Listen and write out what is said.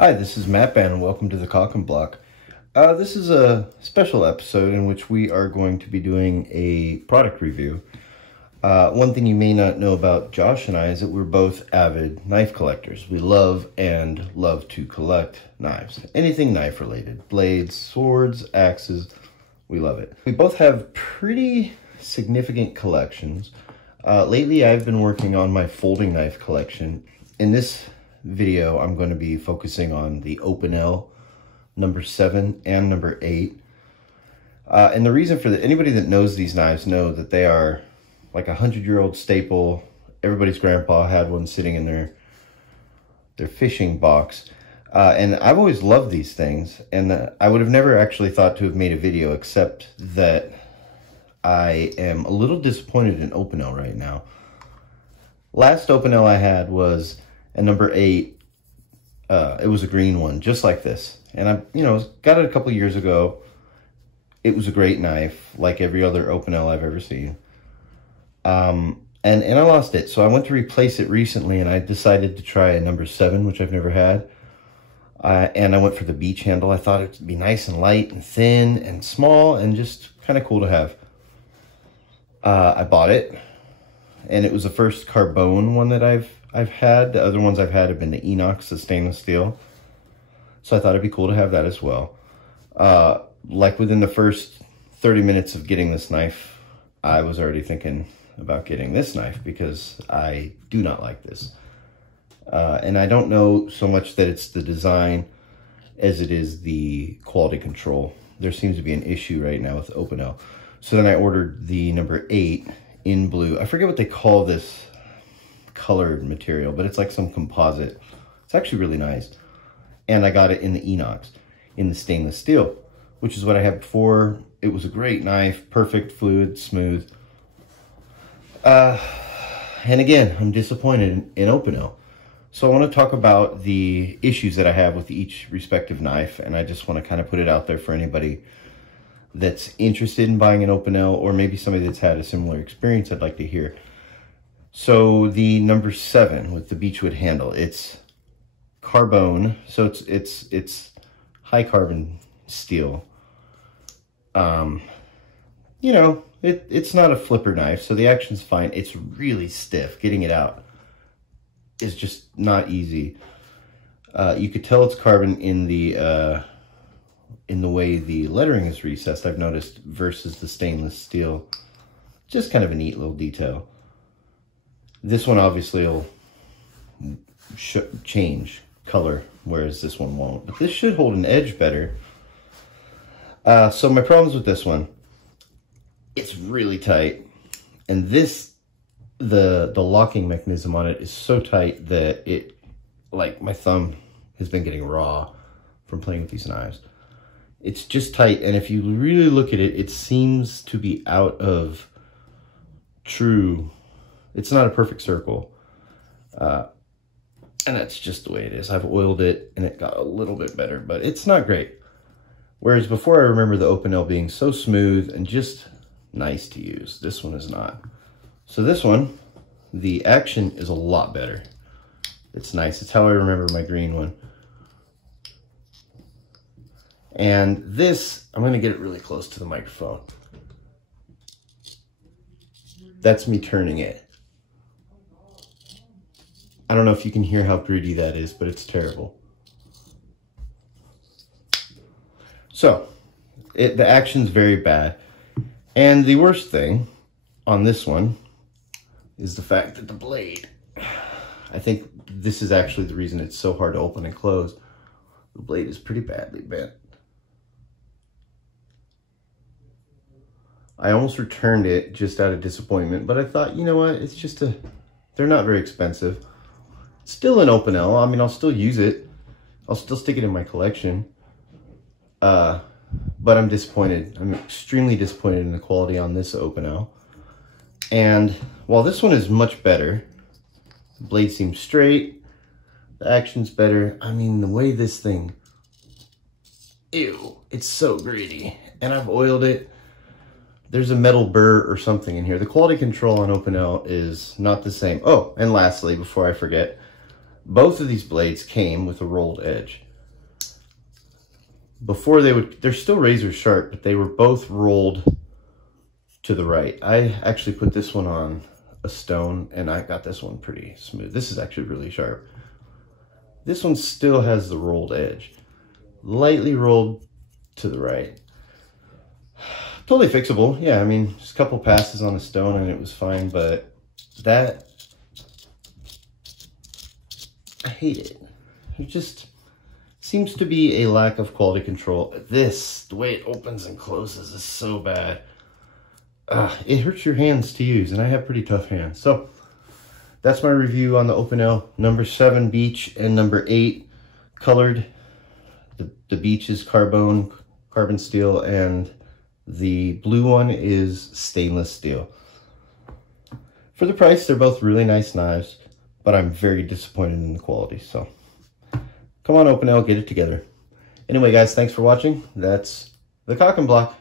Hi, this is Matt Ban, and welcome to the Cock and Block. This is a special episode in which we are going to be doing a product review. One thing you may not know about Josh and I is that we're both avid knife collectors. We love to collect knives. Anything knife related. Blades, swords, axes, we love it. We both have pretty significant collections. Lately I've been working on my folding knife collection. In this video, I'm going to be focusing on the Opinel number 7 and number 8. And the reason for that, anybody that knows these knives know that they are like a 100-year-old staple. Everybody's grandpa had one sitting in their fishing box. And I've always loved these things, and I would have never actually thought to have made a video, except that I am a little disappointed in Opinel right now. Last Opinel I had was a number 8. It was a green one, just like this. And I, got it a couple years ago. It was a great knife, like every other Opinel I've ever seen. And I lost it, so I went to replace it recently, and I decided to try a number 7, which I've never had. And I went for the beach handle. I thought it would be nice and light and thin and small and just kind of cool to have. I bought it, and it was the first carbone one that I've had. The other ones I've had have been the Enox, the stainless steel. So I thought it'd be cool to have that as well. Like within the first 30 minutes of getting this knife, I was already thinking about getting this knife because I do not like this. And I don't know so much that it's the design as it is the quality control. There seems to be an issue right now with Opinel. So then I ordered the number 8 in blue. I forget what they call this colored material, but it's like some composite. It's actually really nice. And I got it in the Enox, in the stainless steel, which is what I had before. It was a great knife, perfect, fluid, smooth. And again, I'm disappointed in Opinel. So I want to talk about the issues that I have with each respective knife, and I just want to kind of put it out there for anybody that's interested in buying an Opinel, or maybe somebody that's had a similar experience. I'd like to hear. So the number 7 with the beechwood handle, it's carbone, so it's high carbon steel. It's not a flipper knife, so the action's fine. It's really stiff. Getting it out is just not easy. You could tell it's carbon in the way the lettering is recessed, I've noticed, versus the stainless steel. Just kind of a neat little detail. This one obviously will change color, whereas this one won't. But this should hold an edge better. So my problems with this one, it's really tight. And this, the locking mechanism on it is so tight that it, like, my thumb has been getting raw from playing with these knives. It's just tight, and if you really look at it, it seems to be out of true. It's not a perfect circle. And that's just the way it is. I've oiled it, and it got a little bit better, but it's not great. Whereas before, I remember the Opinel being so smooth and just nice to use. This one is not. So this one, the action is a lot better. It's nice. It's how I remember my green one. And this, I'm going to get it really close to the microphone. That's me turning it. I don't know if you can hear how gritty that is, but it's terrible. So, the action's very bad. And the worst thing on this one is the fact that the blade, I think this is actually the reason it's so hard to open and close. The blade is pretty badly bent. I almost returned it just out of disappointment, but I thought, you know what, it's just they're not very expensive. It's still an Opinel. I mean, I'll still use it. I'll still stick it in my collection. But I'm disappointed. I'm extremely disappointed in the quality on this Opinel. And while this one is much better, the blade seems straight, the action's better. I mean, the way this thing, ew, it's so gritty. And I've oiled it. There's a metal burr or something in here. The quality control on Opinel is not the same. Oh, and lastly, before I forget, both of these blades came with a rolled edge. before they're still razor sharp, but they were both rolled to the right. I actually put this one on a stone and I got this one pretty smooth. This is actually really sharp. This one still has the rolled edge, lightly rolled to the right. Totally fixable. Yeah, I mean, just a couple passes on the stone and it was fine, but that, I hate it. It just seems to be a lack of quality control. This, the way it opens and closes is so bad. It hurts your hands to use, and I have pretty tough hands. So that's my review on the Opinel number 7 Beech and number 8 colored. The Beech is carbon steel, and the blue one is stainless steel. For the price, they're both really nice knives, but I'm very disappointed in the quality. So come on, Opinel, get it together. Anyway, guys, thanks for watching. That's the Cock and Block.